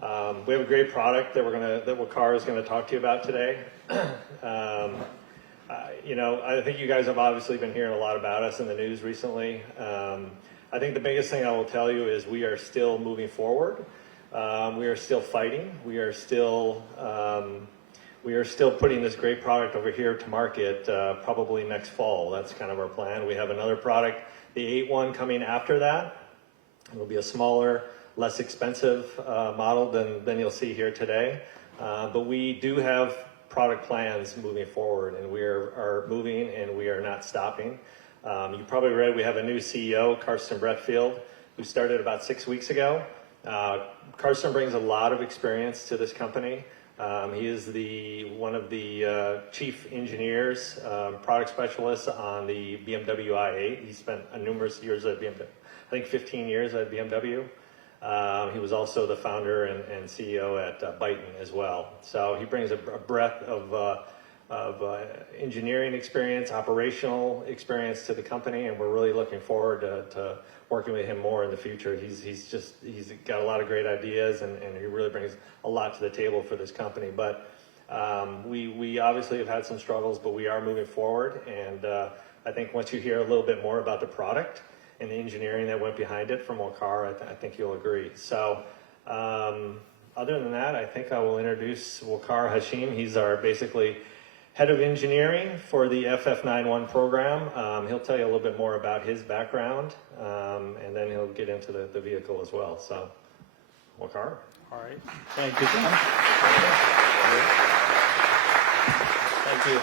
We have a great product that that Waqar is going to talk to you about today. I think you guys have obviously been hearing a lot about us in the news recently. I think the biggest thing I will tell you is we are still moving forward. We are still fighting. We are still putting this great product over here to market probably next fall. That's kind of our plan. We have another product, the 81, coming after that. It'll be a smaller, less expensive model than you'll see here today. But we do have product plans moving forward, and we are moving, and we are not stopping. You probably read we have a new CEO, Karsten Bretfield, who started about 6 weeks ago. Karsten brings a lot of experience to this company. He is one of the chief engineers, product specialists on the BMW i8. He spent numerous years at BMW, I think 15 years at BMW. He was also the founder and CEO at Byton as well. So he brings a breadth of engineering experience, operational experience to the company, and we're really looking forward to working with him more in the future. He's got a lot of great ideas, and he really brings a lot to the table for this company. But we obviously have had some struggles, but we are moving forward, and I think once you hear a little bit more about the product and the engineering that went behind it from Waqar, I think you'll agree. So other than that, I think I will introduce Waqar Hashim. He's our basically head of engineering for the FF91 program. He'll tell you a little bit more about his background, and then he'll get into the vehicle as well. So, Waqar. All right. Thank you, John. Thank you.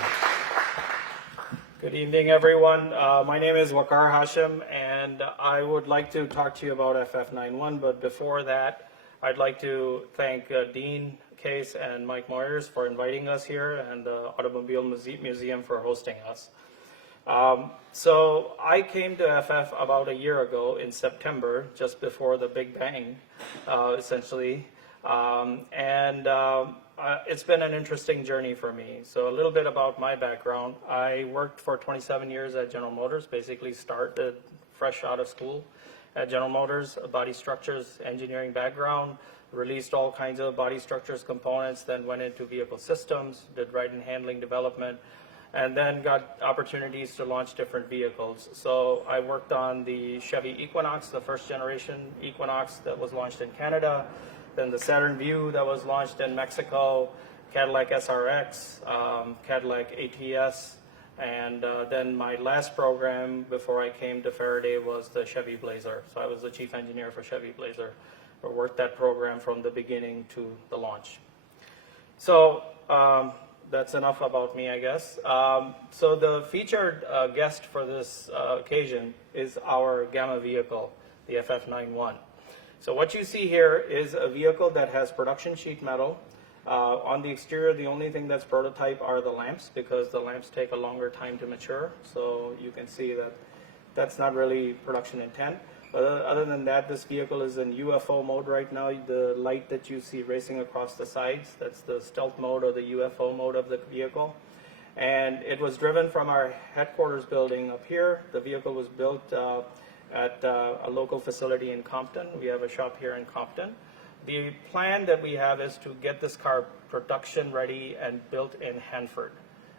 Good evening, everyone. My name is Waqar Hashim, and I would like to talk to you about FF91. But before that, I'd like to thank Dean Case and Mike Moyers for inviting us here, and the Automobile Museum for hosting us. So I came to FF about a year ago in September, just before the Big Bang, essentially. It's been an interesting journey for me. So a little bit about my background. I worked for 27 years at General Motors, basically started fresh out of school at General Motors, a body structures engineering background, released all kinds of body structures components, then went into vehicle systems, did ride and handling development, and then got opportunities to launch different vehicles. So I worked on the Chevy Equinox, the first generation Equinox that was launched in Canada, then the Saturn Vue that was launched in Mexico, Cadillac SRX, Cadillac ATS, and then my last program before I came to Faraday was the Chevy Blazer. So I was the chief engineer for Chevy Blazer. I worked that program from the beginning to the launch. So that's enough about me, I guess. So the featured guest for this occasion is our Gamma vehicle, the FF91. So what you see here is a vehicle that has production sheet metal. On the exterior, the only thing that's prototype are the lamps, because the lamps take a longer time to mature. So you can see that that's not really production intent. But other than that, this vehicle is in UFO mode right now. The light that you see racing across the sides, that's the stealth mode or the UFO mode of the vehicle. And it was driven from our headquarters building up here. The vehicle was built at a local facility in Compton. We have a shop here in Compton. The plan that we have is to get this car production ready and built in Hanford.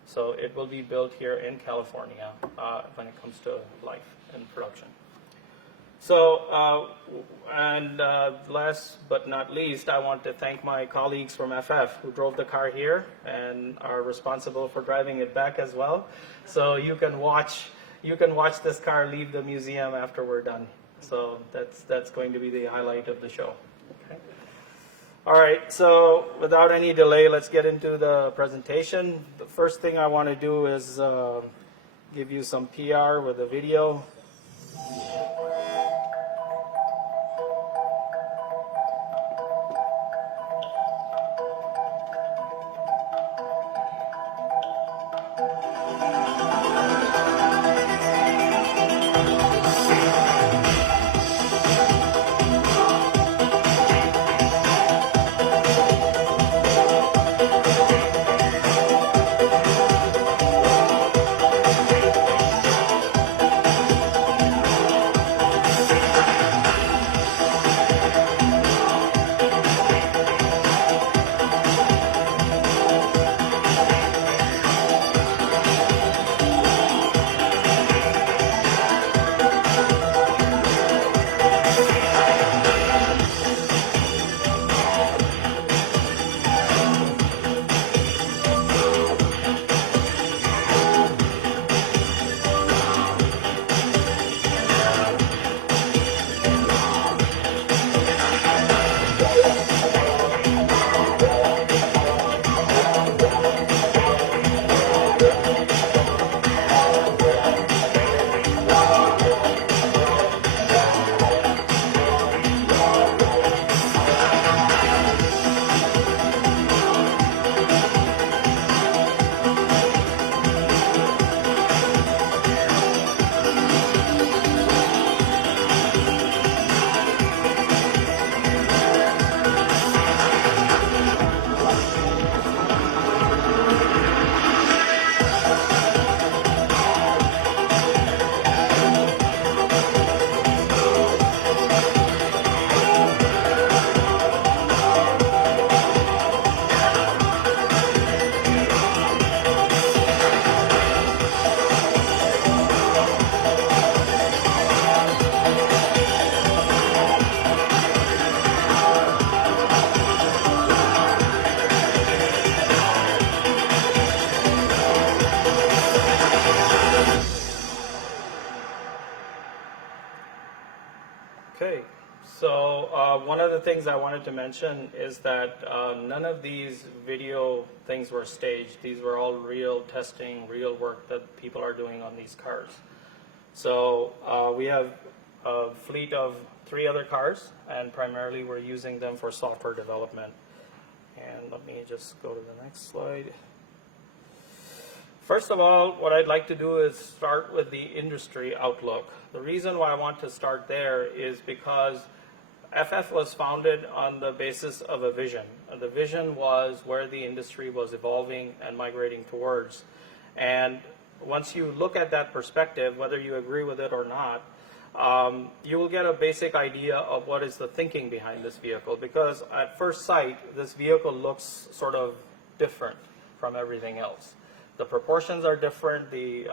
So it will be built here in California when it comes to life and production. So, last but not least, I want to thank my colleagues from FF who drove the car here and are responsible for driving it back as well. So you can watch this car leave the museum after we're done. So that's going to be the highlight of the show. Okay. All right, so without any delay, let's get into the presentation. The first thing I want to do is give you some PR with a video. one of the things I wanted to mention is that none of these video things were staged. These were all real testing, real work that people are doing on these cars. So we have a fleet of 3 other cars, and primarily we're using them for software development. And let me just go to the next slide. First of all, what I'd like to do is start with the industry outlook. The reason why I want to start there is because FF was founded on the basis of a vision. The vision was where the industry was evolving and migrating towards. And once you look at that perspective, whether you agree with it or not, you will get a basic idea of what is the thinking behind this vehicle. Because at first sight, this vehicle looks sort of different from everything else. The proportions are different. The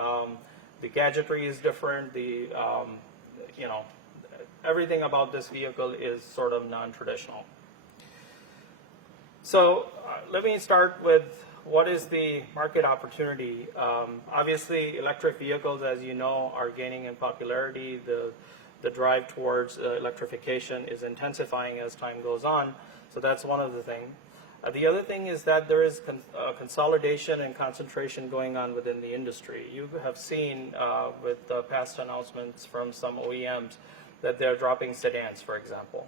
gadgetry is different. Everything about this vehicle is sort of non-traditional. So let me start with what is the market opportunity. Obviously, electric vehicles, as you know, are gaining in popularity. The drive towards electrification is intensifying as time goes on. So that's one of the things. The other thing is that there is consolidation and concentration going on within the industry. You have seen with past announcements from some OEMs that they're dropping sedans, for example.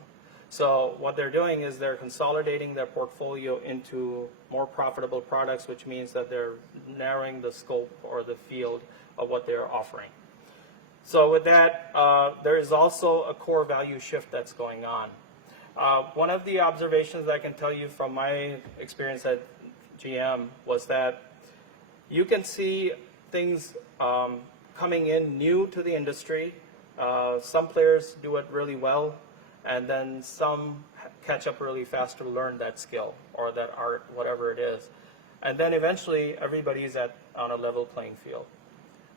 So what they're doing is they're consolidating their portfolio into more profitable products, which means that they're narrowing the scope or the field of what they're offering. So with that, there is also a core value shift that's going on. One of the observations I can tell you from my experience at GM was that you can see things coming in new to the industry. Some players do it really well, and then some catch up really fast to learn that skill or that art, whatever it is. And then eventually everybody's on a level playing field.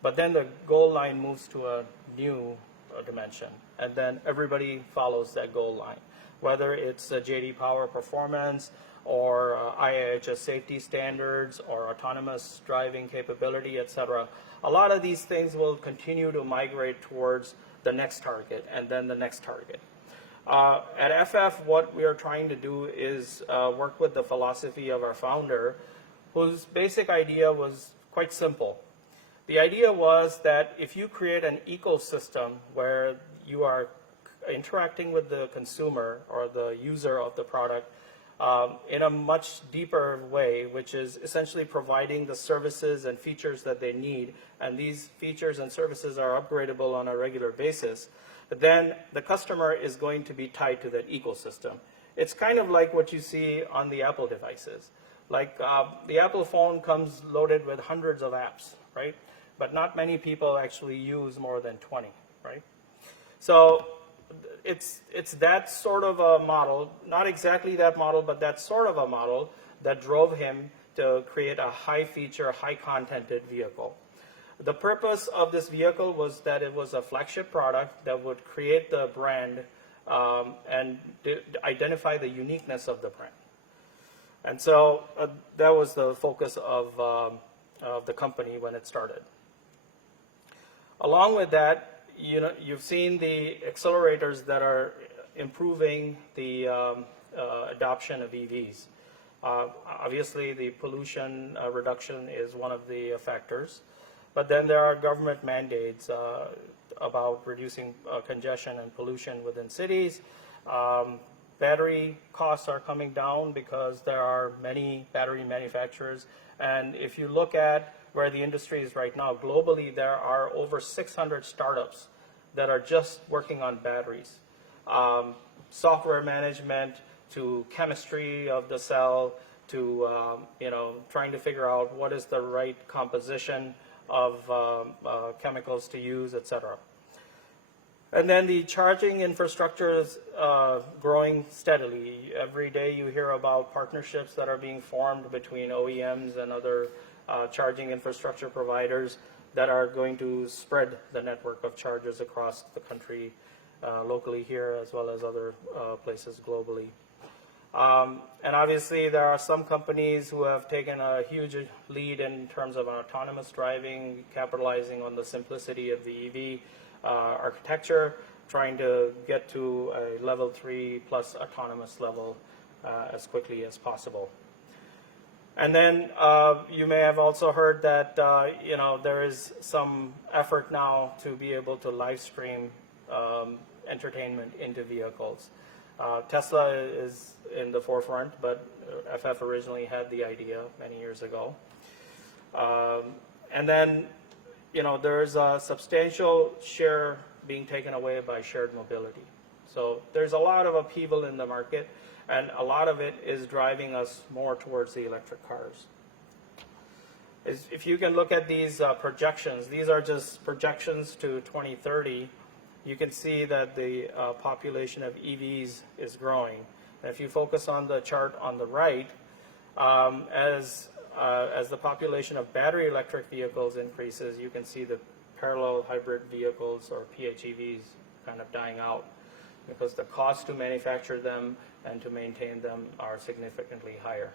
But then the goal line moves to a new dimension, and then everybody follows that goal line. Whether it's JD Power performance or IIHS safety standards or autonomous driving capability, etc. A lot of these things will continue to migrate towards the next target and then the next target. At FF, what we are trying to do is work with the philosophy of our founder, whose basic idea was quite simple. The idea was that if you create an ecosystem where you are interacting with the consumer or the user of the product in a much deeper way, which is essentially providing the services and features that they need, and these features and services are upgradable on a regular basis, then the customer is going to be tied to that ecosystem. It's kind of like what you see on the Apple devices. Like the Apple phone comes loaded with hundreds of apps, right? But not many people actually use more than 20, right? So it's that sort of a model, not exactly that model, but that sort of a model that drove him to create a high-feature, high-contented vehicle. The purpose of this vehicle was that it was a flagship product that would create the brand and identify the uniqueness of the brand. And so that was the focus of the company when it started. Along with that, you've seen the accelerators that are improving the adoption of EVs. Obviously, the pollution reduction is one of the factors, but then there are government mandates about reducing congestion and pollution within cities. Battery costs are coming down because there are many battery manufacturers, and if you look at where the industry is right now, globally there are over 600 startups that are just working on batteries. Software management to chemistry of the cell to trying to figure out what is the right composition of chemicals to use, etc. And then the charging infrastructure is growing steadily. Every day you hear about partnerships that are being formed between OEMs and other charging infrastructure providers that are going to spread the network of chargers across the country, locally here as well as other places globally. And obviously there are some companies who have taken a huge lead in terms of autonomous driving, capitalizing on the simplicity of the EV architecture. trying to get to a level 3 plus autonomous level as quickly as possible. And then you may have also heard that there is some effort now to be able to live stream entertainment into vehicles. Tesla is in the forefront, but FF originally had the idea many years ago. And then, there's a substantial share being taken away by shared mobility. So there's a lot of upheaval in the market, and a lot of it is driving us more towards the electric cars. If you can look at these projections, these are just projections to 2030. You can see that the population of EVs is growing. And if you focus on the chart on the right, as the population of battery electric vehicles increases, you can see the parallel hybrid vehicles, or PHEVs, kind of dying out, because the cost to manufacture them and to maintain them are significantly higher.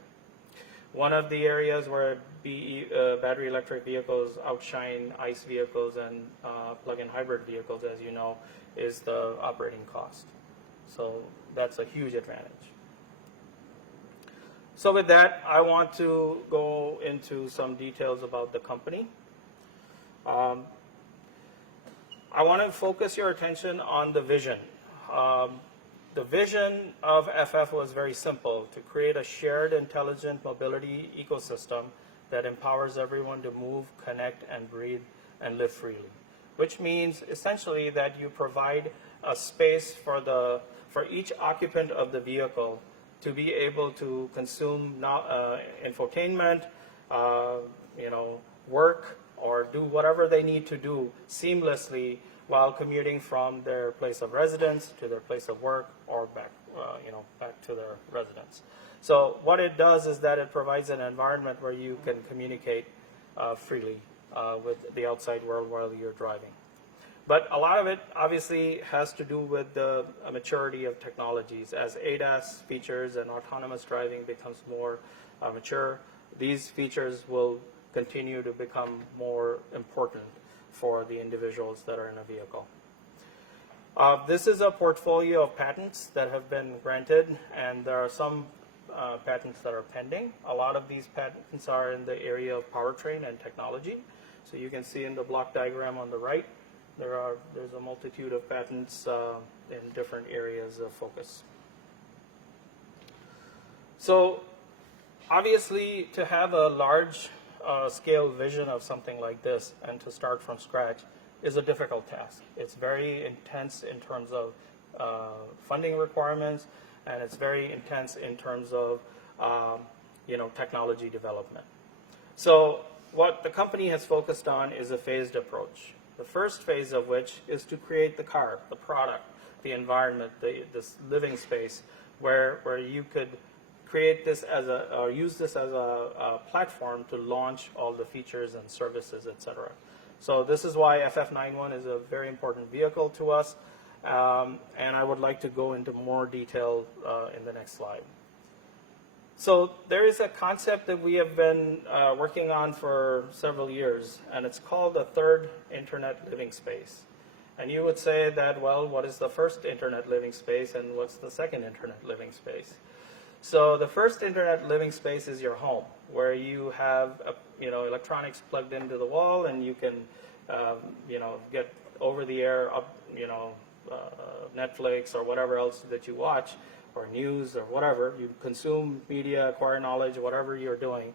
One of the areas where battery electric vehicles outshine ICE vehicles and plug-in hybrid vehicles, as you know, is the operating cost. So that's a huge advantage. So with that, I want to go into some details about the company. I want to focus your attention on the vision. The vision of FF was very simple: to create a shared intelligent mobility ecosystem that empowers everyone to move, connect, and breathe and live freely. Which means essentially that you provide a space for each occupant of the vehicle to be able to consume infotainment, work, or do whatever they need to do seamlessly while commuting from their place of residence to their place of work, or back to their residence. So what it does is that it provides an environment where you can communicate freely with the outside world while you're driving. But a lot of it obviously has to do with the maturity of technologies. As ADAS features and autonomous driving becomes more mature, these features will continue to become more important for the individuals that are in a vehicle. This is a portfolio of patents that have been granted, and there are some patents that are pending. A lot of these patents are in the area of powertrain and technology. So you can see in the block diagram on the right, there's a multitude of patents in different areas of focus. So obviously, to have a large scale vision of something like this and to start from scratch is a difficult task. It's very intense in terms of funding requirements, and it's very intense in terms of technology development. So what the company has focused on is a phased approach. The first phase of which is to create the car, the product, the environment, this living space where you could create this or use this as a platform to launch all the features and services, etc. So this is why FF91 is a very important vehicle to us, and I would like to go into more detail in the next slide. So there is a concept that we have been working on for several years, and it's called the third internet living space. And you would say that, well, what is the first internet living space and what's the second internet living space? So the first internet living space is your home, where you have electronics plugged into the wall, and you can get over the air Netflix or whatever else that you watch, or news or whatever. You consume media, acquire knowledge, whatever you're doing.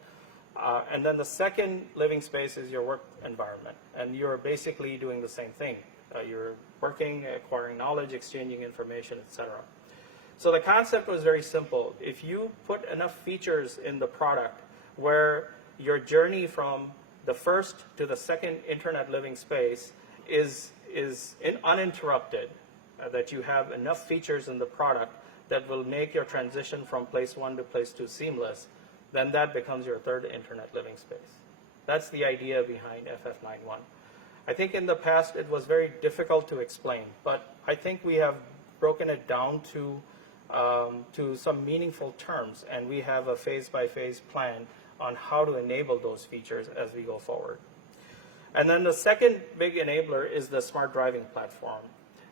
And then the second living space is your work environment, and you're basically doing the same thing. You're working, acquiring knowledge, exchanging information, etc. So the concept was very simple. If you put enough features in the product where your journey from the first to the second internet living space is uninterrupted, that you have enough features in the product that will make your transition from place one to place two seamless, then that becomes your third internet living space. That's the idea behind FF91. I think in the past it was very difficult to explain, but I think we have broken it down to some meaningful terms, and we have a phase-by-phase plan on how to enable those features as we go forward. And then the second big enabler is the smart driving platform.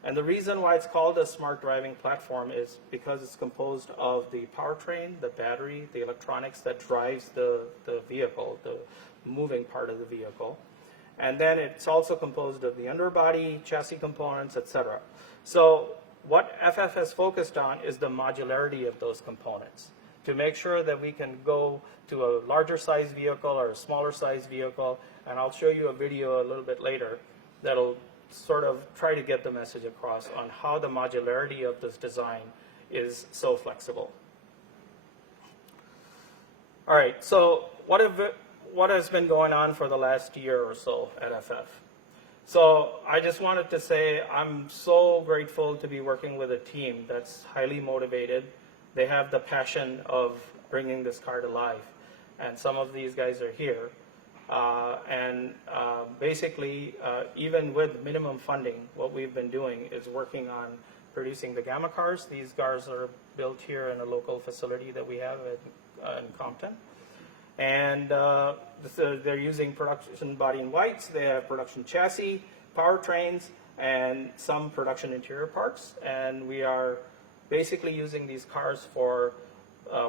And the reason why it's called a smart driving platform is because it's composed of the powertrain, the battery, the electronics that drives the vehicle, the moving part of the vehicle. And then it's also composed of the underbody, chassis components, etc. So what FF has focused on is the modularity of those components to make sure that we can go to a larger size vehicle or a smaller size vehicle. And I'll show you a video a little bit later that'll sort of try to get the message across on how the modularity of this design is so flexible. All right, so what has been going on for the last year or so at FF? So I just wanted to say I'm so grateful to be working with a team that's highly motivated. They have the passion of bringing this car to life, and some of these guys are here. Basically, even with minimum funding, what we've been doing is working on producing the Gamma cars. These cars are built here in a local facility that we have in Compton. And so they're using production body in whites. They have production chassis, powertrains, and some production interior parts. And we are basically using these cars for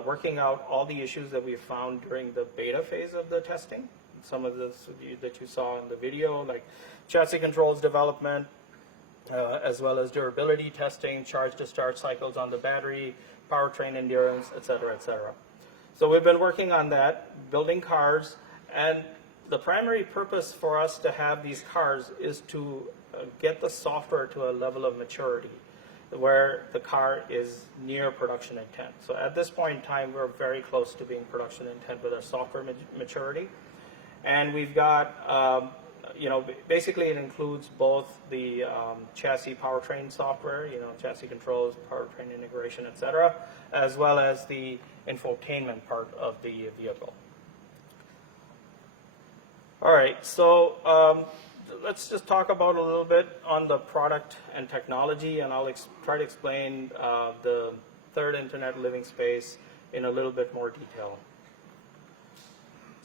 working out all the issues that we found during the beta phase of the testing. Some of this that you saw in the video, like chassis controls development, as well as durability testing, charge-discharge cycles on the battery, powertrain endurance, et cetera, et cetera. So we've been working on that, building cars, and the primary purpose for us to have these cars is to get the software to a level of maturity where the car is near production intent. So at this point in time, we're very close to being production intent with our software maturity. And we've got, basically it includes both the chassis powertrain software, chassis controls, powertrain integration, et cetera, as well as the infotainment part of the vehicle. All right, so let's just talk about a little bit on the product and technology, and I'll try to explain the third internet living space in a little bit more detail.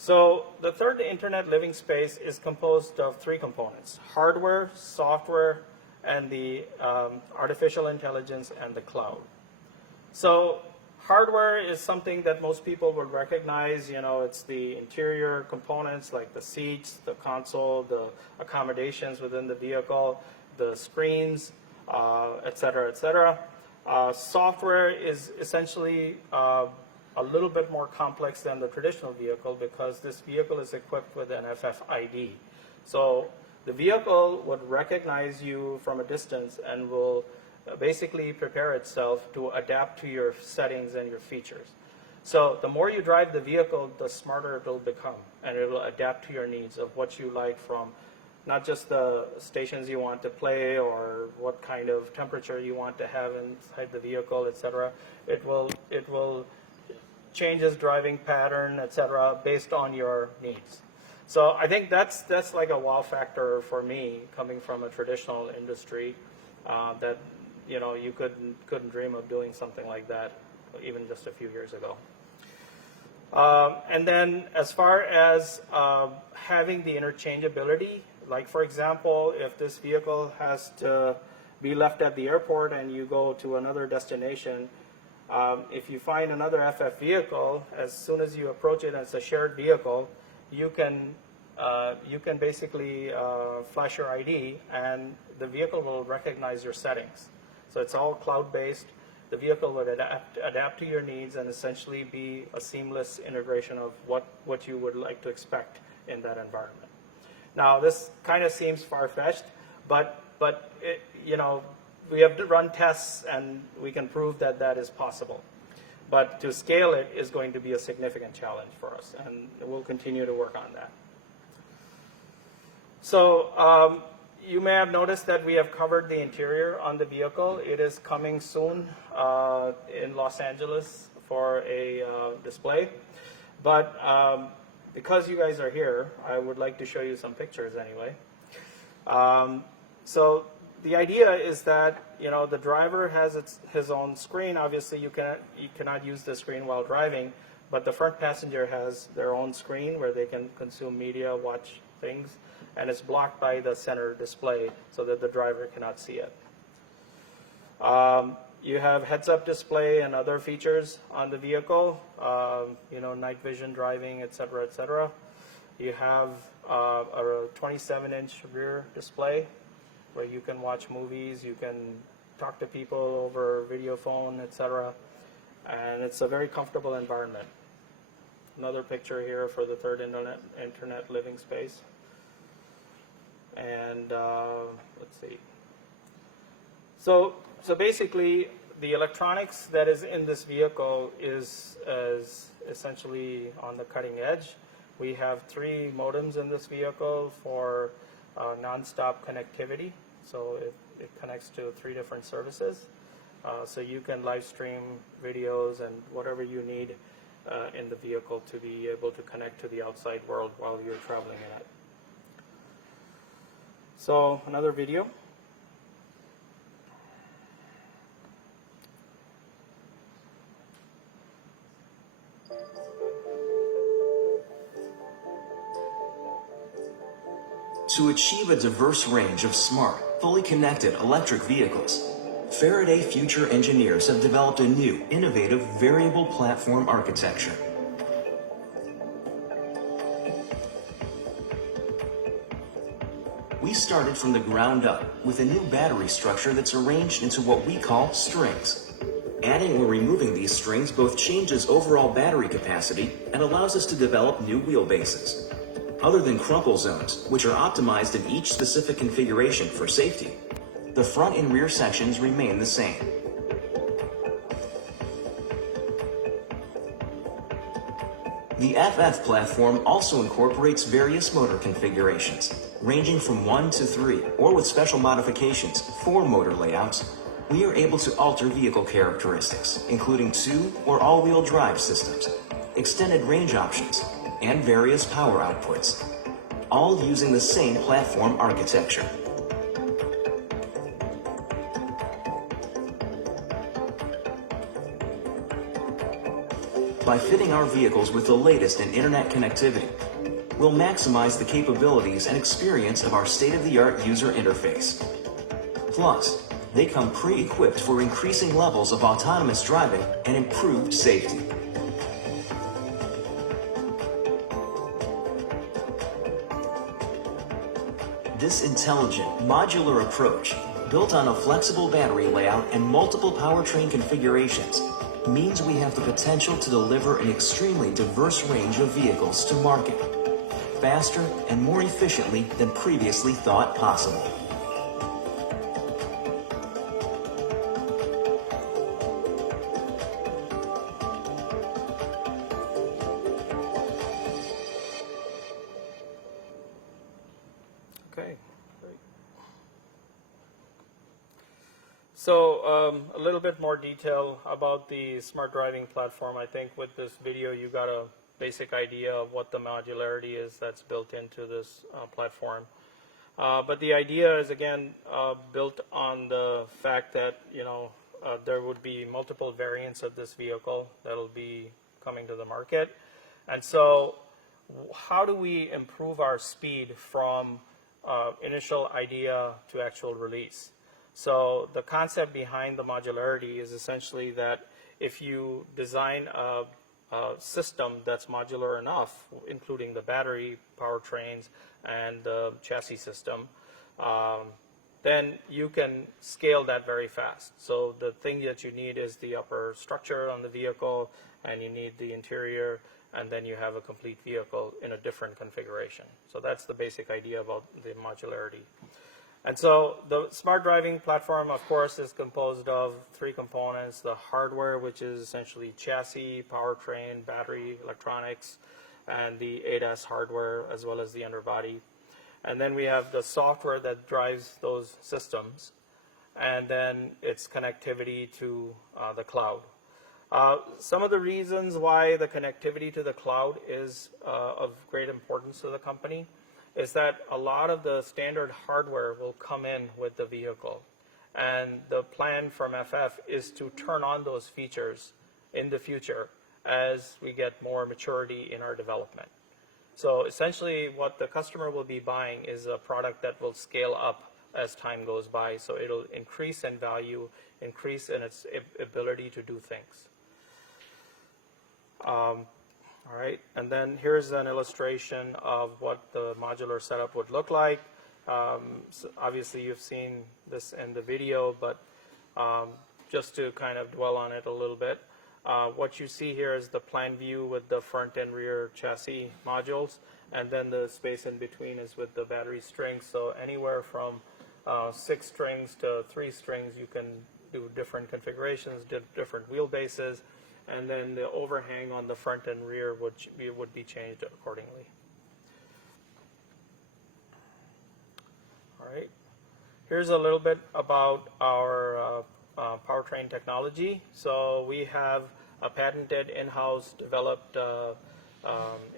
So the third internet living space is composed of three components: hardware, software, and the artificial intelligence and the cloud. So hardware is something that most people would recognize. It's the interior components like the seats, the console, the accommodations within the vehicle, the screens, et cetera, et cetera. Software is essentially a little bit more complex than the traditional vehicle because this vehicle is equipped with an FFID. So the vehicle would recognize you from a distance and will basically prepare itself to adapt to your settings and your features. So the more you drive the vehicle, the smarter it will become, and it will adapt to your needs of what you like, from not just the stations you want to play or what kind of temperature you want to have inside the vehicle, et cetera. It will change its driving pattern, et cetera, based on your needs. So I think that's like a wow factor for me, coming from a traditional industry, that you couldn't dream of doing something like that even just a few years ago. And then as far as having the interchangeability, like for example, if this vehicle has to be left at the airport and you go to another destination, if you find another FF vehicle, as soon as you approach it, and it's a shared vehicle, you can basically flash your ID, and the vehicle will recognize your settings. So it's all cloud-based. The vehicle would adapt to your needs and essentially be a seamless integration of what you would like to expect in that environment. Now, this kind of seems far-fetched, but we have to run tests, and we can prove that that is possible. But to scale it is going to be a significant challenge for us, and we'll continue to work on that. So you may have noticed that we have covered the interior on the vehicle. It is coming soon in Los Angeles for a display. But because you guys are here, I would like to show you some pictures anyway. So the idea is that the driver has his own screen. Obviously, you cannot use the screen while driving, but the front passenger has their own screen where they can consume media, watch things, and it's blocked by the center display so that the driver cannot see it. You have heads-up display and other features on the vehicle, night vision driving, et cetera, You have a 27-inch rear display where you can watch movies, you can talk to people over video phone, etc. And it's a very comfortable environment. Another picture here for the third internet living space. And let's see. So basically, the electronics that is in this vehicle is essentially on the cutting edge. We have 3 modems in this vehicle for non-stop connectivity. So it connects to 3 different services. So you can live stream videos and whatever you need in the vehicle to be able to connect to the outside world while you're traveling in it. So another video. To achieve a diverse range of smart, fully connected electric vehicles, Faraday Future engineers have developed a new, innovative variable platform architecture. We started from the ground up with a new battery structure that's arranged into what we call strings. Adding or removing these strings both changes overall battery capacity and allows us to develop new wheelbases. Other than crumple zones, which are optimized in each specific configuration for safety, the front and rear sections remain the same. The FF platform also incorporates various motor configurations, ranging from 1 to 3, or with special modifications, 4 motor layouts. We are able to alter vehicle characteristics, including 2 or all-wheel drive systems, extended range options, and various power outputs, all using the same platform architecture. By fitting our vehicles with the latest in internet connectivity, we'll maximize the capabilities and experience of our state-of-the-art user interface. Plus, they come pre-equipped for increasing levels of autonomous driving and improved safety. This intelligent, modular approach, built on a flexible battery layout and multiple powertrain configurations, means we have the potential to deliver an extremely diverse range of vehicles to market, faster and more efficiently than previously thought possible. Okay, great. So a little bit more detail about the smart driving platform. I think with this video you got a basic idea of what the modularity is that's built into this platform. But the idea is again built on the fact that there would be multiple variants of this vehicle that'll be coming to the market. And so how do we improve our speed from initial idea to actual release? So the concept behind the modularity is essentially that if you design a system that's modular enough, including the battery, powertrains, and the chassis system, then you can scale that very fast. So the thing that you need is the upper structure on the vehicle, and you need the interior, and then you have a complete vehicle in a different configuration. So that's the basic idea about the modularity. And so the smart driving platform, of course, is composed of 3 components: the hardware, which is essentially chassis, powertrain, battery, electronics, and the ADAS hardware, as well as the underbody. And then we have the software that drives those systems, and then its connectivity to the cloud. Some of the reasons why the connectivity to the cloud is of great importance to the company is that a lot of the standard hardware will come in with the vehicle. And the plan from FF is to turn on those features in the future as we get more maturity in our development. So essentially what the customer will be buying is a product that will scale up as time goes by. So it'll increase in value, increase in its ability to do things. All right, and then here's an illustration of what the modular setup would look like. So obviously you've seen this in the video, but just to kind of dwell on it a little bit. What you see here is the plan view with the front and rear chassis modules, and then the space in between is with the battery strings. So anywhere from 6 strings to 3 strings, you can do different configurations, different wheelbases, and then the overhang on the front and rear would be changed accordingly. All right. Here's a little bit about our powertrain technology. So we have a patented in-house developed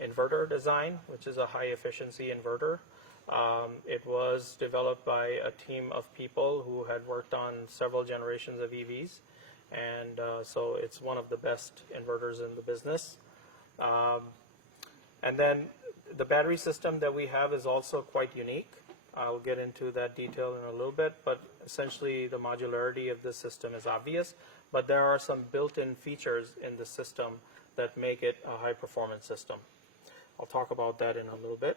inverter design, which is a high efficiency inverter. It was developed by a team of people who had worked on several generations of EVs, and so it's one of the best inverters in the business. And then the battery system that we have is also quite unique. I'll get into that detail in a little bit, but essentially the modularity of this system is obvious, but there are some built-in features in the system that make it a high-performance system. I'll talk about that in a little bit.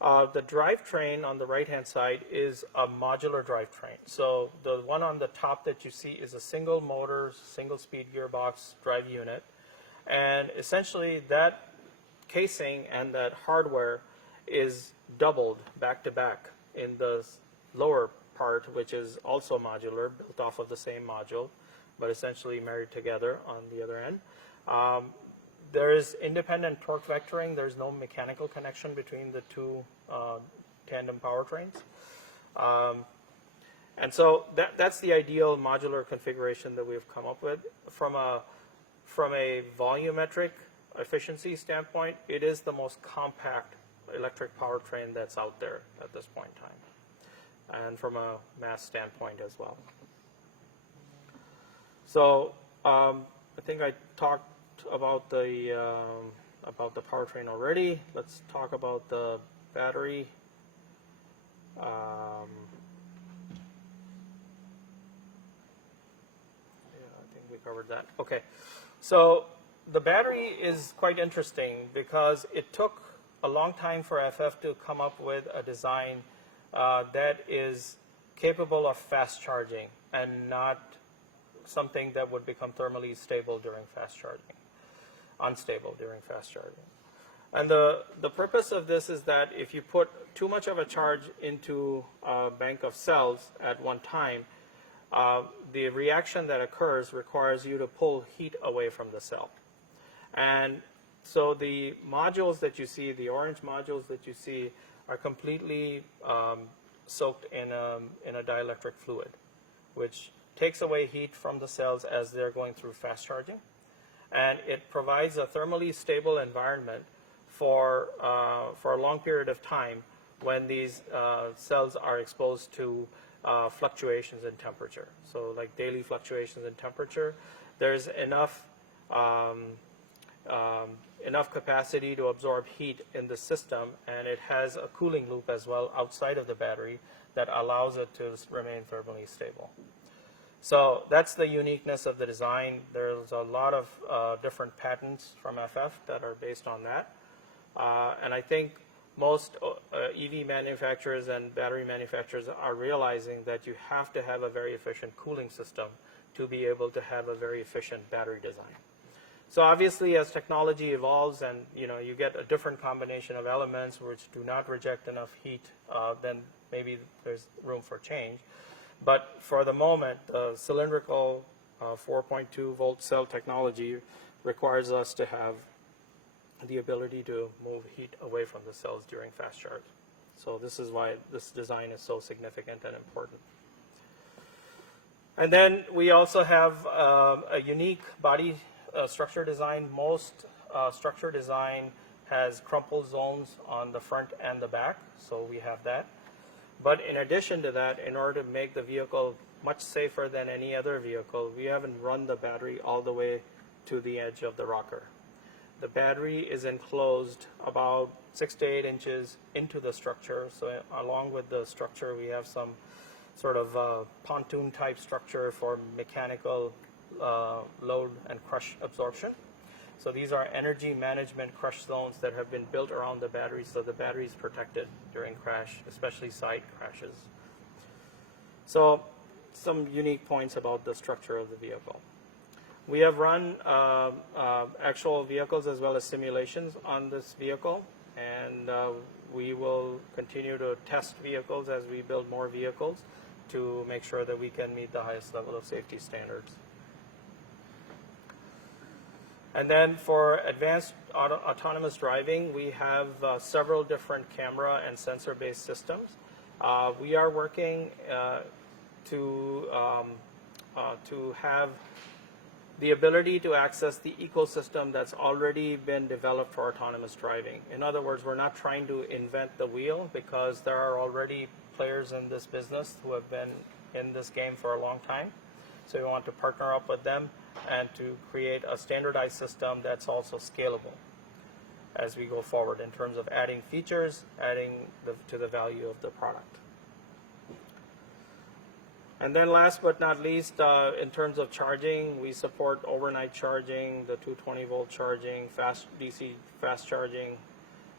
The drivetrain on the right-hand side is a modular drivetrain. So the one on the top that you see is a single motor, single-speed gearbox drive unit, and essentially that casing and that hardware is doubled back to back in the lower part, which is also modular, built off of the same module, but essentially married together on the other end. There is independent torque vectoring. There's no mechanical connection between the two tandem powertrains. And so that's the ideal modular configuration that we've come up with. From a volumetric efficiency standpoint, it is the most compact electric powertrain that's out there at this point in time, and from a mass standpoint as well. So I think I talked about the powertrain already. Let's talk about the battery. Yeah, I think we covered that. Okay, so the battery is quite interesting because it took a long time for FF to come up with a design that is capable of fast charging and not something that would become thermally stable during fast charging, unstable during fast charging. And the purpose of this is that if you put too much of a charge into a bank of cells at one time, the reaction that occurs requires you to pull heat away from the cell. And so the modules that you see, the orange modules that you see, are completely soaked in a dielectric fluid, which takes away heat from the cells as they're going through fast charging. And it provides a thermally stable environment for a long period of time when these cells are exposed to fluctuations in temperature. So like daily fluctuations in temperature, there's enough capacity to absorb heat in the system, and it has a cooling loop as well outside of the battery that allows it to remain thermally stable. So that's the uniqueness of the design. There's a lot of different patents from FF that are based on that. And I think most EV manufacturers and battery manufacturers are realizing that you have to have a very efficient cooling system to be able to have a very efficient battery design. So obviously, as technology evolves and you get a different combination of elements which do not reject enough heat, then maybe there's room for change. But for the moment, cylindrical 4.2 volt cell technology requires us to have the ability to move heat away from the cells during fast charge. So this is why this design is so significant and important. And then we also have a unique body structure design. Most structure design has crumple zones on the front and the back, so we have that. But in addition to that, in order to make the vehicle much safer than any other vehicle, we haven't run the battery all the way to the edge of the rocker. the battery is enclosed about 6 to 8 inches into the structure. So along with the structure, we have some sort of pontoon type structure for mechanical load and crush absorption. So these are energy management crush zones that have been built around the battery, so the battery is protected during crash, especially side crashes. So some unique points about the structure of the vehicle. We have run actual vehicles as well as simulations on this vehicle, and we will continue to test vehicles as we build more vehicles to make sure that we can meet the highest level of safety standards. And then for advanced autonomous driving, we have several different camera and sensor-based systems. We are working to have the ability to access the ecosystem that's already been developed for autonomous driving. In other words, we're not trying to invent the wheel, because there are already players in this business who have been in this game for a long time. So we want to partner up with them and to create a standardized system that's also scalable as we go forward in terms of adding features, adding to the value of the product. And then last but not least, in terms of charging, we support overnight charging, the 220-volt charging, fast DC fast charging,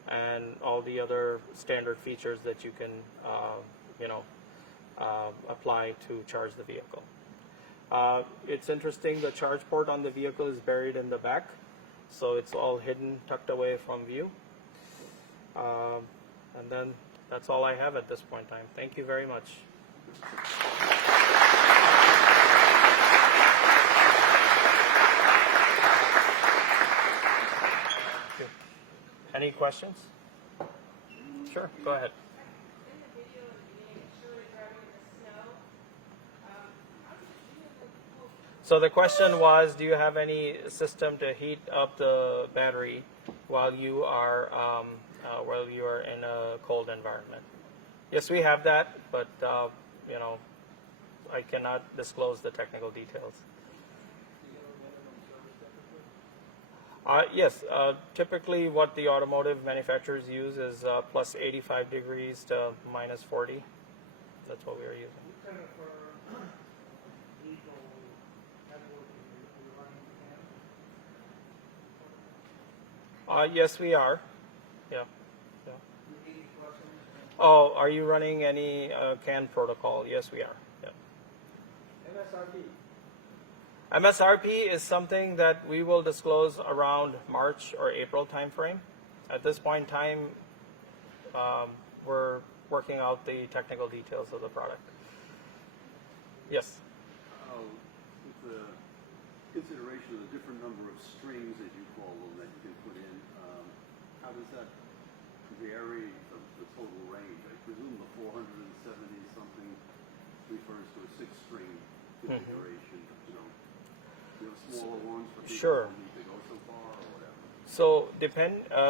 and all the other standard features that you can apply to charge the vehicle. It's interesting, the charge port on the vehicle is buried in the back, so it's all hidden, tucked away from view. And then that's all I have at this point in time. Thank you very much. Any questions? Sure, go ahead. So the question was, do you have any system to heat up the battery while you are in a cold environment? Yes, we have that, but I cannot disclose the technical details. Yes, typically what the automotive manufacturers use is plus 85 degrees to minus 40. That's what we are using. Yes, we are. Yeah. Oh, are you running any CAN protocol? Yes, we are. Yeah. MSRP is something that we will disclose around March or April timeframe. At this point in time, we're working out the technical details of the product. Yes? With the consideration of the different number of strings, as you call them, that you can put in, how does that vary the total range? I presume the 470-something refers to a 6-string configuration. You have smaller ones for people Sure. who need to go so far or whatever.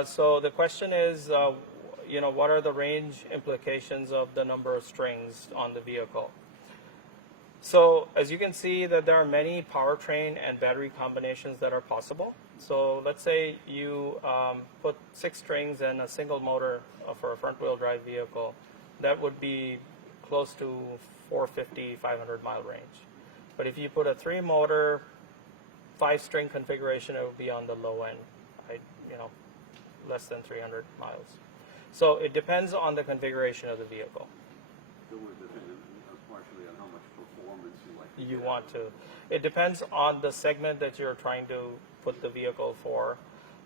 So the question is, what are the range implications of the number of strings on the vehicle? So as you can see that there are many powertrain and battery combinations that are possible. So let's say you put 6 strings and a single motor for a front-wheel drive vehicle. That would be close to 450, 500-mile range. But if you put a 3-motor, 5-string configuration, it would be on the low end, less than 300 miles. So it depends on the configuration of the vehicle. So we're dependent partially on how much performance you like to You get. want to. It depends on the segment that you're trying to put the vehicle for,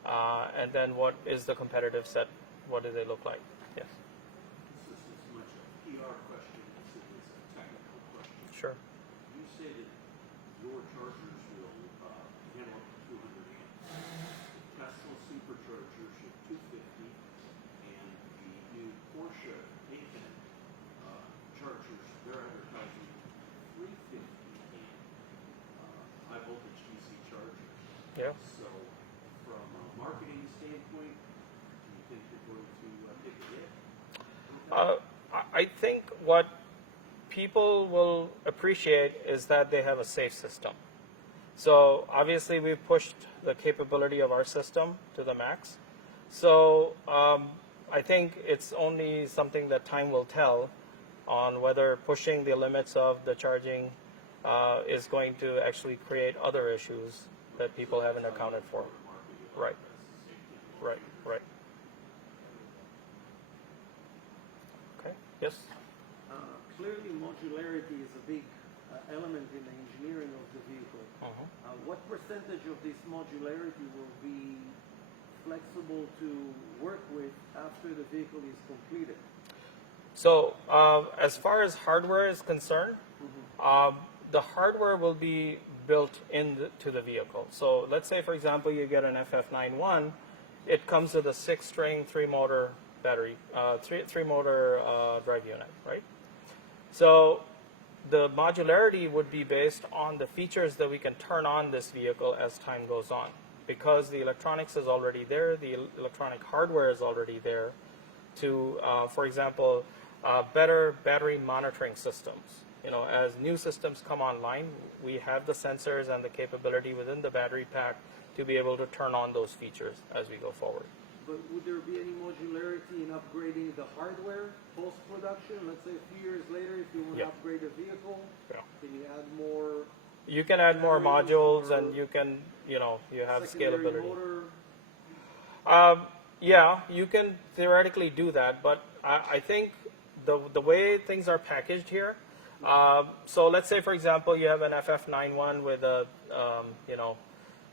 and then what is the competitive set, what do they look like? Yes. This is as much a PR question as it is a technical question. Sure. You say that your chargers will handle up to 200 amps. The Tesla superchargers are 250, and the new Porsche Taycan chargers, they're advertising 350 amp high voltage DC chargers. Yeah. So, from a marketing standpoint, do you think you're going to take a hit? I think what people will appreciate is that they have a safe system. So obviously we've pushed the capability of our system to the max. So I think it's only something that time will tell on whether pushing the limits of the charging is going to actually create other issues that people haven't accounted for. Right. Right. Right. Okay. Yes. Clearly, modularity is a big element in the engineering of the vehicle. What percentage of this modularity will be flexible to work with after the vehicle is completed? So as far as hardware is concerned, the hardware will be built into the vehicle. So let's say, for example, you get an FF91, it comes with a 6-string, 3-motor battery, 3-motor drive unit, right? So the modularity would be based on the features that we can turn on this vehicle as time goes on. Because the electronics is already there, the electronic hardware is already there to, for example, better battery monitoring systems. You know, as new systems come online, we have the sensors and the capability within the battery pack to be able to turn on those features as we go forward. But would there be any modularity in upgrading the hardware post-production? Let's say a few years later, if you want to upgrade a vehicle, can you add more? You can add more modules, and you can, you know, you have scalability. Motor? Yeah, you can theoretically do that, but I think the way things are packaged here. So let's say, for example, you have an FF91 with a, you know,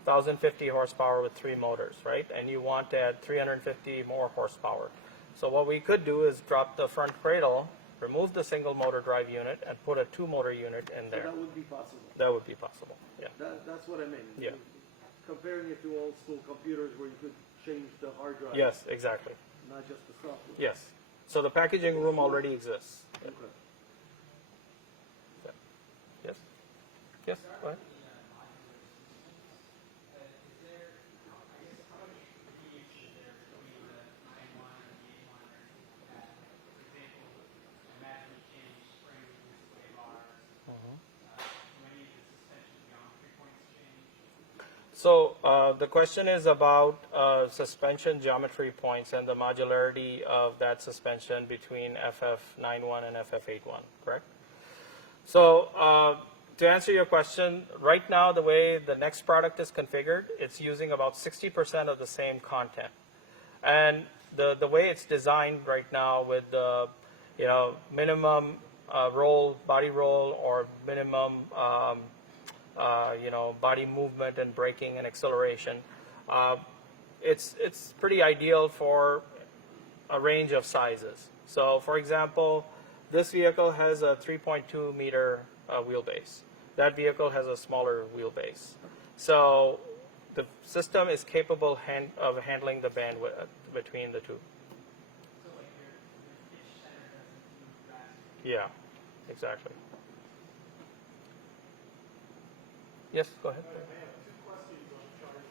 1,050 horsepower with 3 motors, right? And you want to add 350 more horsepower. So what we could do is drop the front cradle, remove the single motor drive unit, and put a 2-motor unit in there. So that would be possible? That would be possible, yeah. That's what I meant. Yeah. Comparing it to old school computers where you could change the hard drive. Yes, exactly. Not just the software. Yes. So the packaging room already exists. Yeah. Okay. Yes? Yes, go ahead. So the question is about suspension geometry points and the modularity of that suspension between FF91 and FF81, correct? So to answer your question, right now the way the next product is configured, it's using about 60% of the same content. And the way it's designed right now with the minimum body roll or minimum body movement and braking and acceleration, it's pretty ideal for a range of sizes. So for example, this vehicle has a 3.2 meter wheelbase. That vehicle has a smaller wheelbase. So the system is capable of handling the bandwidth between the two. So like your pitch center doesn't move fast. Yeah, exactly. Yes, go ahead. I have 2 questions on charging.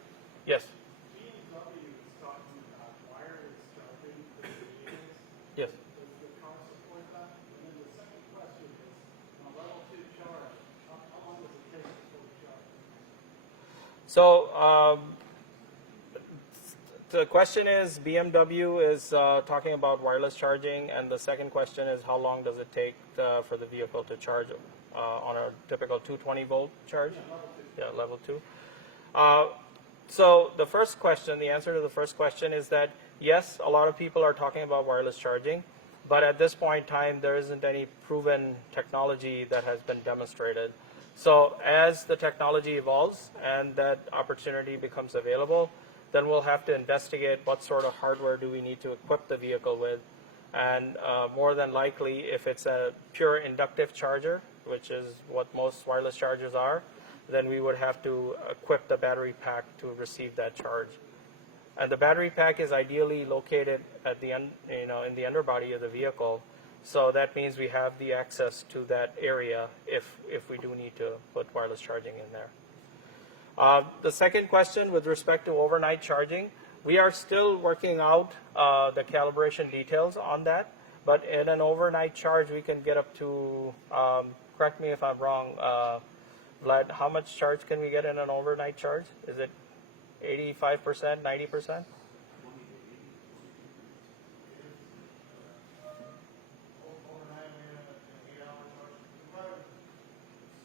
Yes. BMW is talking about wireless charging for the vehicles. Yes. Does the car support that? And then the second question is, on level 2 charge, how long does it take to fully charge? So the question is, BMW is talking about wireless charging, and the second question is, how long does it take for the vehicle to charge on a typical 220 volt charge? Yeah, level 2. So the first question, the answer to the first question is that yes, a lot of people are talking about wireless charging, but at this point in time, there isn't any proven technology that has been demonstrated. So as the technology evolves and that opportunity becomes available, then we'll have to investigate what sort of hardware do we need to equip the vehicle with. And more than likely, if it's a pure inductive charger, which is what most wireless chargers are, then we would have to equip the battery pack to receive that charge. And the battery pack is ideally located at the in the underbody of the vehicle, so that means we have the access to that area if we do need to put wireless charging in there. The second question with respect to overnight charging, we are still working out the calibration details on that, but in an overnight charge we can get up to, correct me if I'm wrong, Vlad, how much charge can we get in an overnight charge? Is it 85%, 90%? Overnight, we have an 8-hour charge. About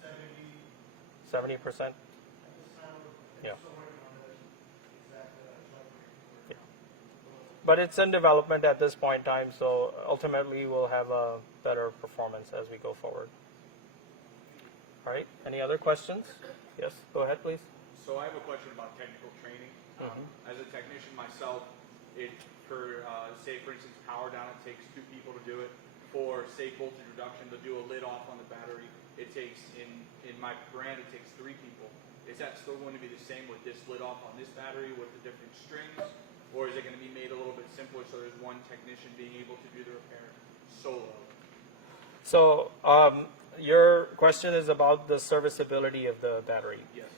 70. 70%? At this time, we're Yeah. still working on it. Exactly that charge rate. Yeah. But it's in development at this point in time, so ultimately we'll have a better performance as we go forward. All right, any other questions? Yes, go ahead, please. So I have a question about technical training. As a technician myself, say for instance power down, it takes 2 people to do it. For say voltage reduction, to do a lid off on the battery, it takes in my brand it takes 3 people. Is that still going to be the same with this lid off on this battery with the different strings, or is it going to be made a little bit simpler so there's one technician being able to do the repair solo? So your question is about the serviceability of the battery. Yes.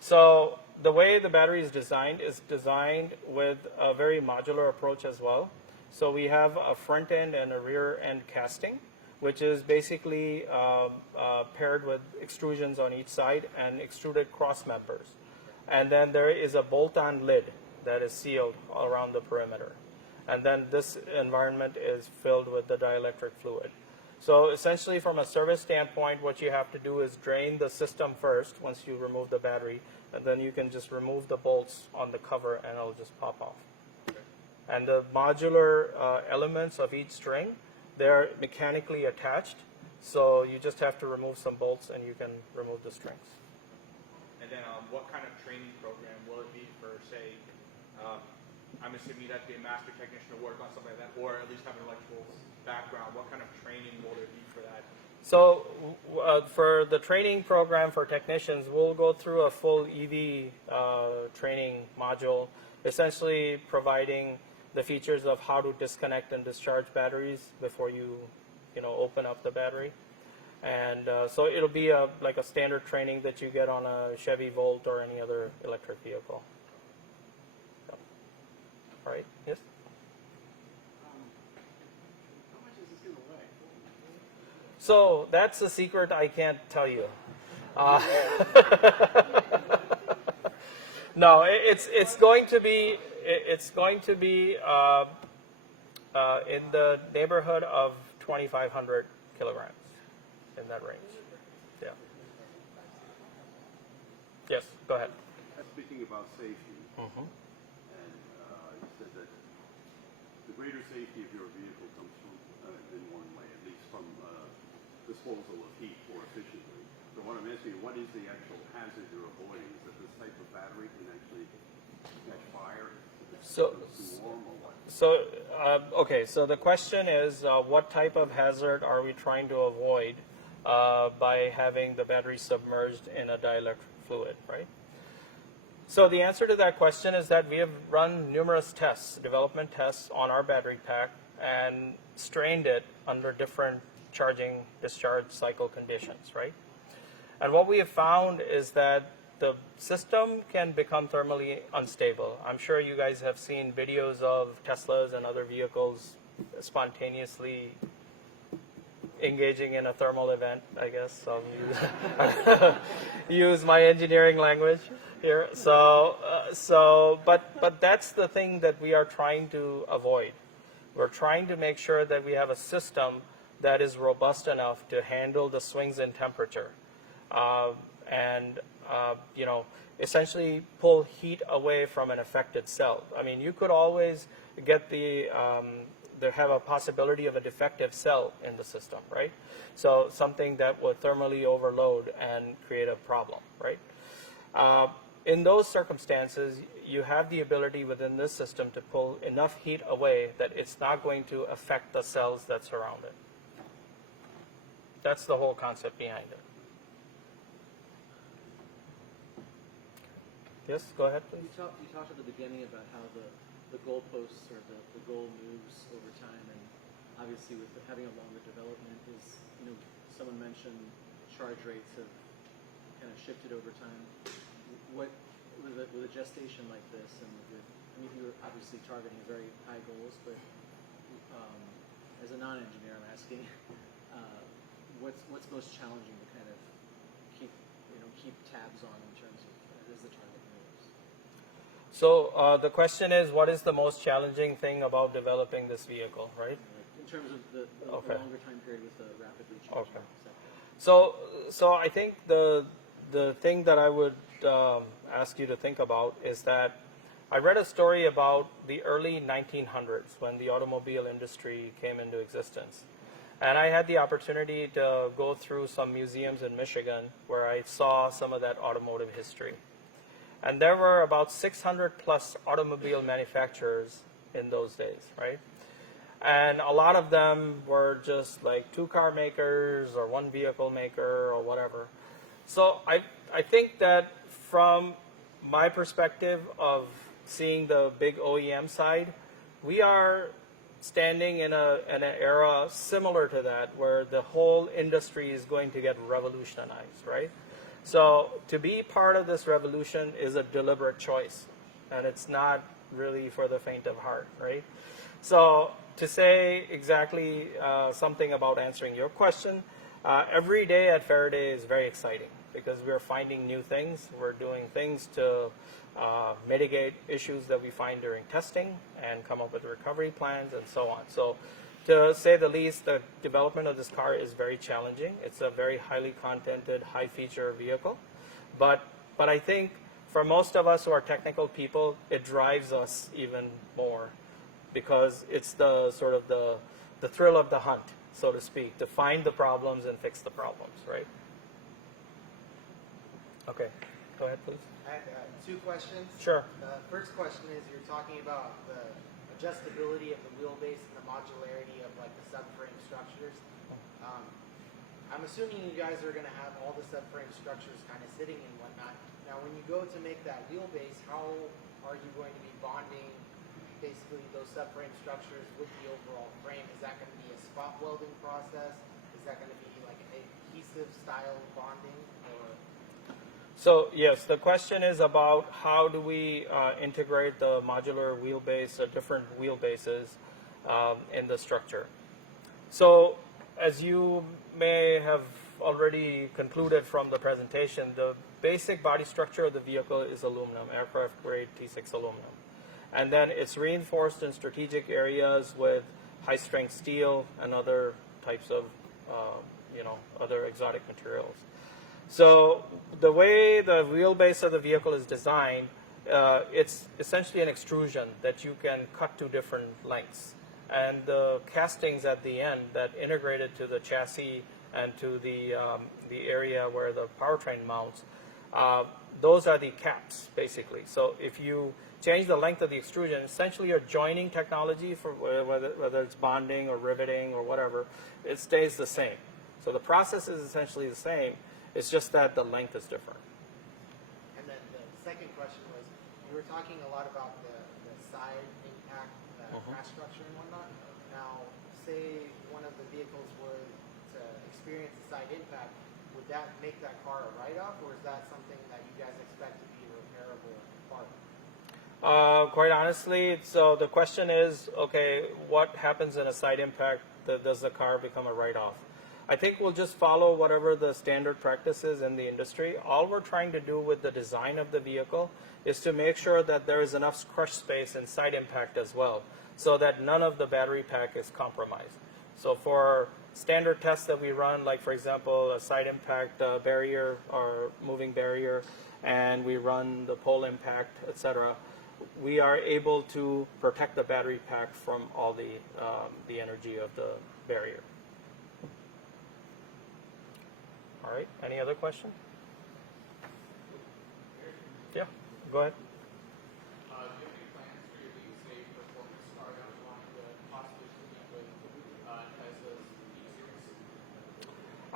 So the way the battery is designed with a very modular approach as well. So we have a front end and a rear end casting, which is basically paired with extrusions on each side and extruded cross members. And then there is a bolt-on lid that is sealed around the perimeter. And then this environment is filled with the dielectric fluid. So essentially from a service standpoint, what you have to do is drain the system first once you remove the battery, and then you can just remove the bolts on the cover and it'll just pop off. And the modular elements of each string, they're mechanically attached, so you just have to remove some bolts and you can remove the strings. And then what kind of training program will it be for, say, I'm assuming you'd have to be a master technician to work on something like that, or at least have an electrical background. What kind of training will there be for that? So for the training program for technicians, we'll go through a full EV training module, essentially providing the features of how to disconnect and discharge batteries before you open up the battery. And so it'll be like a standard training that you get on a Chevy Volt or any other electric vehicle. So, all right, yes? How much is this going to weigh? So that's a secret I can't tell you. No, it's going to be in the neighborhood of 2,500 kilograms, in that range. Yeah. Yes, go ahead. Speaking about safety, Mm-hmm. and you said that the greater safety of your vehicle comes from, in one way, at least from disposal of heat more efficiently. So what I'm asking you, what is the actual hazard you're avoiding? Is that this type of battery can actually catch fire? If it's So- too warm or what? So, okay, so the question is, what type of hazard are we trying to avoid by having the battery submerged in a dielectric fluid, right? So the answer to that question is that we have run numerous tests, development tests on our battery pack, and strained it under different charging discharge cycle conditions, right? And what we have found is that the system can become thermally unstable. I'm sure you guys have seen videos of Teslas and other vehicles spontaneously engaging in a thermal event, I guess. Use my engineering language here. But that's the thing that we are trying to avoid. We're trying to make sure that we have a system that is robust enough to handle the swings in temperature. And essentially pull heat away from an affected cell. I mean, you could always get have a possibility of a defective cell in the system, right? So something that would thermally overload and create a problem, right? In those circumstances, you have the ability within this system to pull enough heat away that it's not going to affect the cells that surround it. That's the whole concept behind it. Yes, go ahead, please. You talked at the beginning about how the goalposts or the goal moves over time, and obviously with having a longer development is, someone mentioned charge rates have kind of shifted over time. What with a gestation like this, and you're obviously targeting very high goals, but as a non-engineer, I'm asking, what's most challenging to kind of keep keep tabs on in terms of as the target moves? So the question is, what is the most challenging thing about developing this vehicle, right? In terms of the Okay. longer time period with the rapidly changing Okay. sector. So I think the thing that I would ask you to think about is that I read a story about the early 1900s when the automobile industry came into existence. And I had the opportunity to go through some museums in Michigan where I saw some of that automotive history. And there were about 600 plus automobile manufacturers in those days, right? And a lot of them were just like 2-car makers or 1 vehicle maker or whatever. So I think that from my perspective of seeing the big OEM side, we are standing in an era similar to that where the whole industry is going to get revolutionized, right? So to be part of this revolution is a deliberate choice, and it's not really for the faint of heart, right? So to say exactly something about answering your question, every day at Faraday is very exciting because we're finding new things. We're doing things to mitigate issues that we find during testing and come up with recovery plans and so on. So to say the least, the development of this car is very challenging. It's a very highly contented, high feature vehicle. But I think for most of us who are technical people, it drives us even more because it's the sort of the thrill of the hunt, so to speak, to find the problems and fix the problems, right? Okay, go ahead, please. I had 2 questions. Sure. The first question is, you're talking about the adjustability of the wheelbase and the modularity of like the subframe structures. I'm assuming you guys are going to have all the subframe structures kind of sitting and whatnot. Now, when you go to make that wheelbase, how are you going to be bonding basically those subframe structures with the overall frame? Is that going to be a spot welding process? Is that going to be like an adhesive style bonding? Or So yes, the question is about how do we integrate the modular wheelbase, different wheelbases in the structure. So as you may have already concluded from the presentation, the basic body structure of the vehicle is aluminum, aircraft grade T6 aluminum. And then it's reinforced in strategic areas with high strength steel and other types of, other exotic materials. So the way the wheelbase of the vehicle is designed, it's essentially an extrusion that you can cut to different lengths. And the castings at the end that integrate it to the chassis and to the area where the powertrain mounts, those are the caps, basically. So if you change the length of the extrusion, essentially you're joining technology for whether it's bonding or riveting or whatever, it stays the same. So the process is essentially the same. It's just that the length is different. And then the second question was, you were talking a lot about the side impact, crash structure and whatnot. Now, say one of the vehicles were to experience a side impact, would that make that car a write-off, or is that something that you guys expect to be a repairable part? Quite honestly, so the question is, okay, what happens in a side impact? Does the car become a write-off? I think we'll just follow whatever the standard practice is in the industry. All we're trying to do with the design of the vehicle is to make sure that there is enough crush space in side impact as well, so that none of the battery pack is compromised. So for standard tests that we run, like for example, a side impact barrier or moving barrier, and we run the pole impact, etc., we are able to protect the battery pack from all the energy of the barrier. All right, any other question? Yeah, go ahead. Do you have any plans for your lead-stage performance car down the line to possibly compete with Tesla's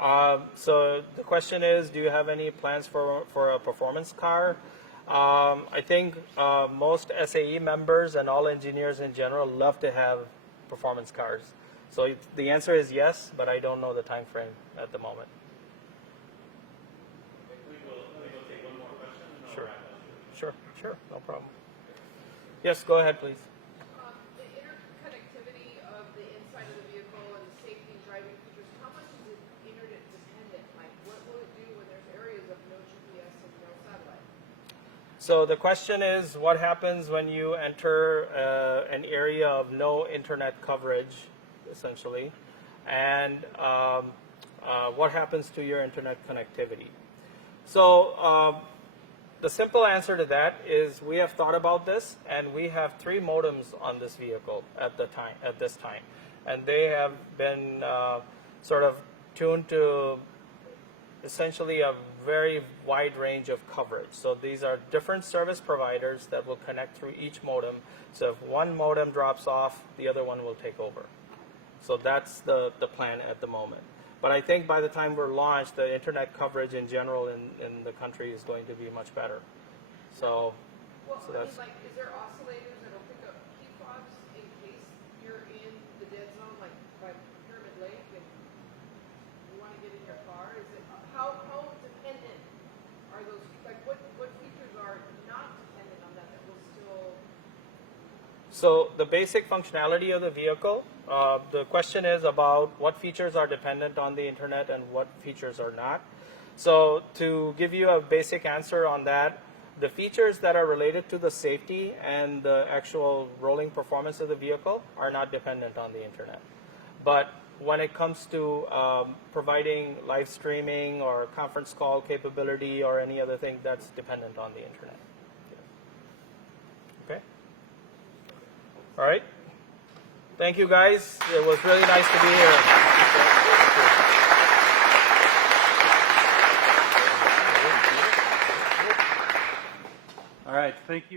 E-Series? So the question is, do you have any plans for a performance car? I think most SAE members and all engineers in general love to have performance cars. So the answer is yes, but I don't know the time frame at the moment. Sure, no problem. Yes, go ahead, please. The interconnectivity of the inside of the vehicle and the safety and driving features, how much is it internet dependent? Like, what will it do when there's areas of no So the question is, what happens when you enter an area of no internet coverage, essentially, and what happens to your internet connectivity? So the simple answer to that is we have thought about this, and we have 3 modems on this vehicle at this time, and they have been sort of tuned to essentially a very wide range of coverage. So these are different service providers that will connect through each modem. So if one modem drops off, the other one will take over. So that's the plan at the moment. But I think by the time we're launched, the internet coverage in general in the country is going to be much better. So, Well, so I mean, that's, like, is there oscillators that'll pick up key fobs in case you're in the dead zone, like by Pyramid Lake, and you want to get in your car? Is it how dependent are those? Like, what features are not dependent on that will still? so the basic functionality of the vehicle, the question is about what features are dependent on the internet and what features are not. So to give you a basic answer on that, the features that are related to the safety and the actual rolling performance of the vehicle are not dependent on the internet. But when it comes to providing live streaming or conference call capability or any other thing, that's dependent on the internet. Okay? All right. Thank you, guys. It was really nice to be here. All right, thank you.